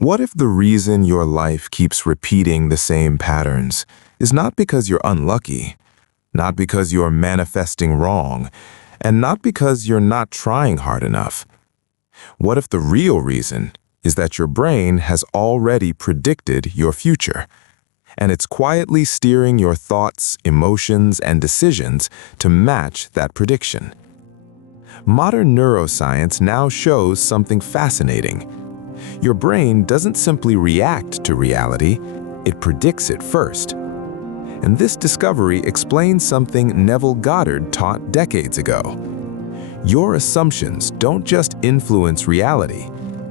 What if the reason your life keeps repeating the same patterns is not because you're unlucky, not because you're manifesting wrong, and not because you're not trying hard enough? What if the real reason is that your brain has already predicted your future, and it's quietly steering your thoughts, emotions, and decisions to match that prediction? Modern neuroscience now shows something fascinating. Your brain doesn't simply react to reality, it predicts it first. And this discovery explains something Neville Goddard taught decades ago. Your assumptions don't just influence reality,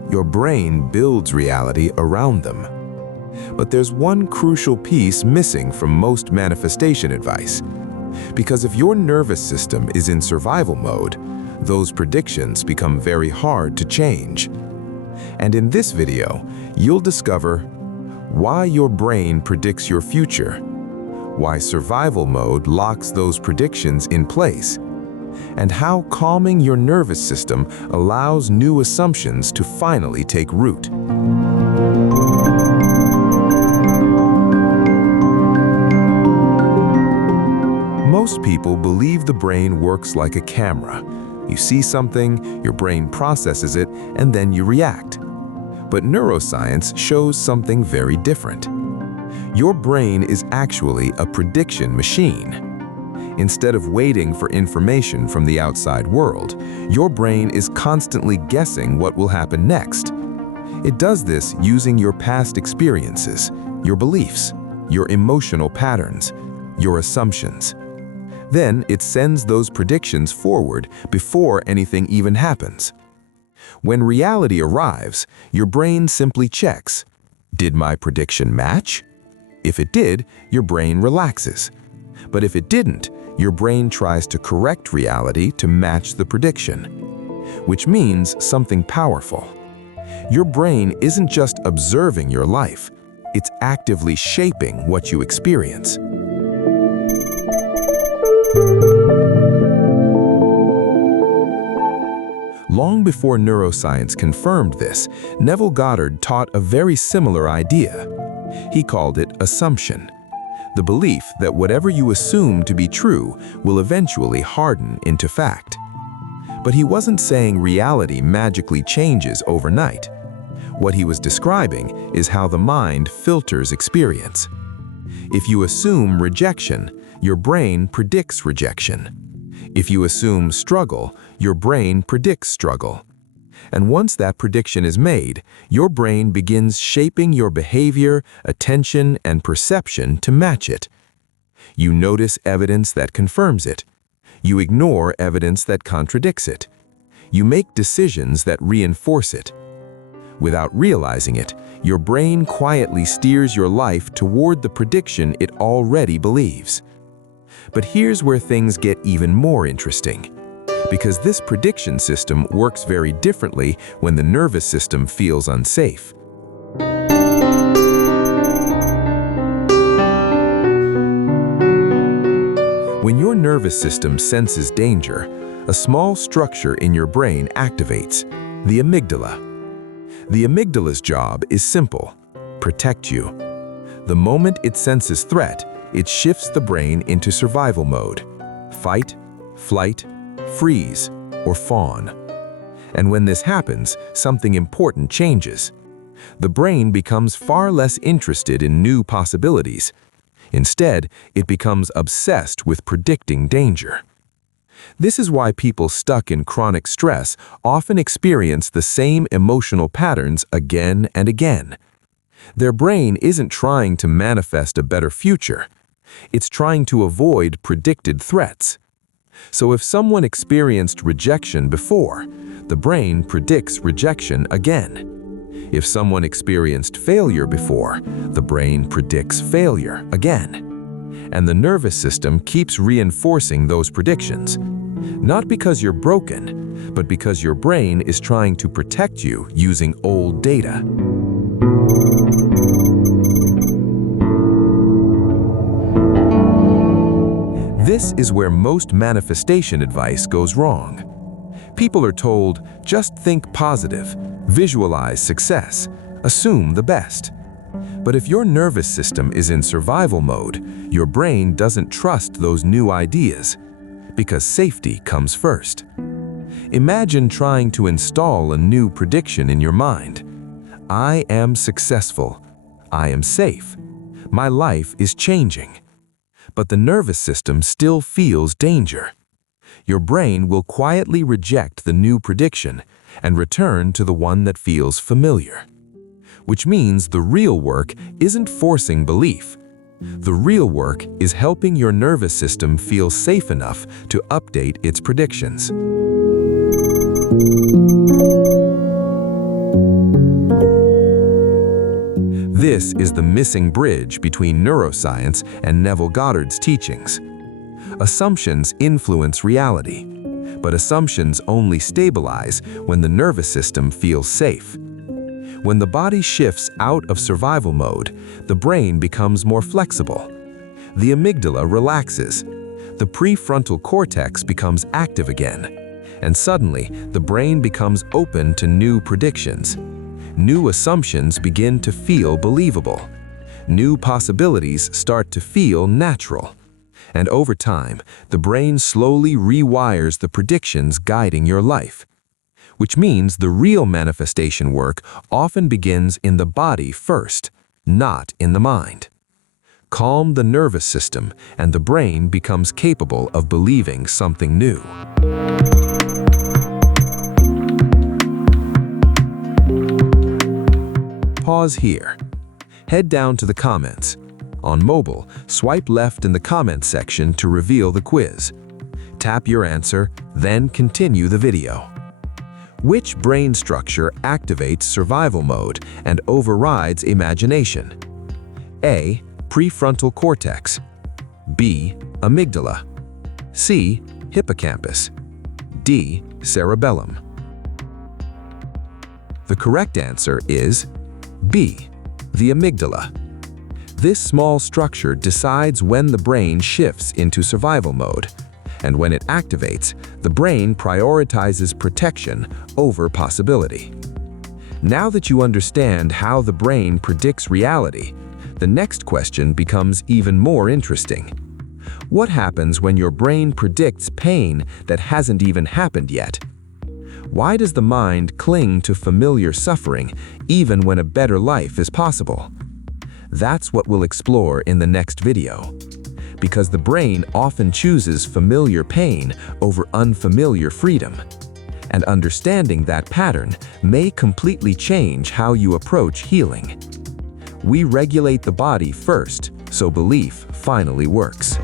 your brain builds reality around them. But there's one crucial piece missing from most manifestation advice. Because if your nervous system is in survival mode, those predictions become very hard to change. And in this video, you'll discover why your brain predicts your future, why survival mode locks those predictions in place, and how calming your nervous system allows new assumptions to finally take root. Most people believe the brain works like a camera. You see something, your brain processes it, and then you react. But neuroscience shows something very different. Your brain is actually a prediction machine. Instead of waiting for information from the outside world, your brain is constantly guessing what will happen next. It does this using your past experiences, your beliefs, your emotional patterns, your assumptions. Then it sends those predictions forward before anything even happens. When reality arrives, your brain simply checks, did my prediction match? If it did, your brain relaxes. But if it didn't, your brain tries to correct reality to match the prediction, which means something powerful. Your brain isn't just observing your life, it's actively shaping what you experience. Long before neuroscience confirmed this, Neville Goddard taught a very similar idea. He called it assumption, the belief that whatever you assume to be true will eventually harden into fact. But he wasn't saying reality magically changes overnight. What he was describing is how the mind filters experience. If you assume rejection, your brain predicts rejection. If you assume struggle, your brain predicts struggle. And once that prediction is made, your brain begins shaping your behavior, attention, and perception to match it. You notice evidence that confirms it. You ignore evidence that contradicts it. You make decisions that reinforce it. Without realizing it, your brain quietly steers your life toward the prediction it already believes. But here's where things get even more interesting. Because this prediction system works very differently when the nervous system feels unsafe. When your nervous system senses danger, a small structure in your brain activates, the amygdala. The amygdala's job is simple: protect you. The moment it senses threat, it shifts the brain into survival mode: fight, flight, freeze, or fawn. And when this happens, something important changes. The brain becomes far less interested in new possibilities. Instead, it becomes obsessed with predicting danger. This is why people stuck in chronic stress often experience the same emotional patterns again and again. Their brain isn't trying to manifest a better future. It's trying to avoid predicted threats. So if someone experienced rejection before, the brain predicts rejection again. If someone experienced failure before, the brain predicts failure again. And the nervous system keeps reinforcing those predictions. Not because you're broken, but because your brain is trying to protect you using old data. This is where most manifestation advice goes wrong. People are told, just think positive, visualize success, Assume the best. But if your nervous system is in survival mode, your brain doesn't trust those new ideas, because safety comes first. Imagine trying to install a new prediction in your mind. I am successful. I am safe. My life is changing. But the nervous system still feels danger. Your brain will quietly reject the new prediction and return to the one that feels familiar. Which means the real work isn't forcing belief. The real work is helping your nervous system feel safe enough to update its predictions. This is the missing bridge between neuroscience and Neville Goddard's teachings. Assumptions influence reality, but assumptions only stabilize when the nervous system feels safe. When the body shifts out of survival mode, the brain becomes more flexible. The amygdala relaxes. The prefrontal cortex becomes active again. And suddenly, the brain becomes open to new predictions. New assumptions begin to feel believable. New possibilities start to feel natural. And over time, the brain slowly rewires the predictions guiding your life. Which means the real manifestation work often begins in the body first, not in the mind. Calm the nervous system, and the brain becomes capable of believing something new. Pause here. Head down to the comments. On mobile, swipe left in the comments section to reveal the quiz. Tap your answer, then continue the video. Which brain structure activates survival mode and overrides imagination? A. Prefrontal cortex. B. Amygdala. C. Hippocampus. D. Cerebellum. The correct answer is B. The amygdala. This small structure decides when the brain shifts into survival mode. And when it activates, the brain prioritizes protection over possibility. Now that you understand how the brain predicts reality, the next question becomes even more interesting. What happens when your brain predicts pain that hasn't even happened yet? Why does the mind cling to familiar suffering even when a better life is possible? That's what we'll explore in the next video. Because the brain often chooses familiar pain over unfamiliar freedom. And understanding that pattern may completely change how you approach healing. We regulate the body first, so belief finally works.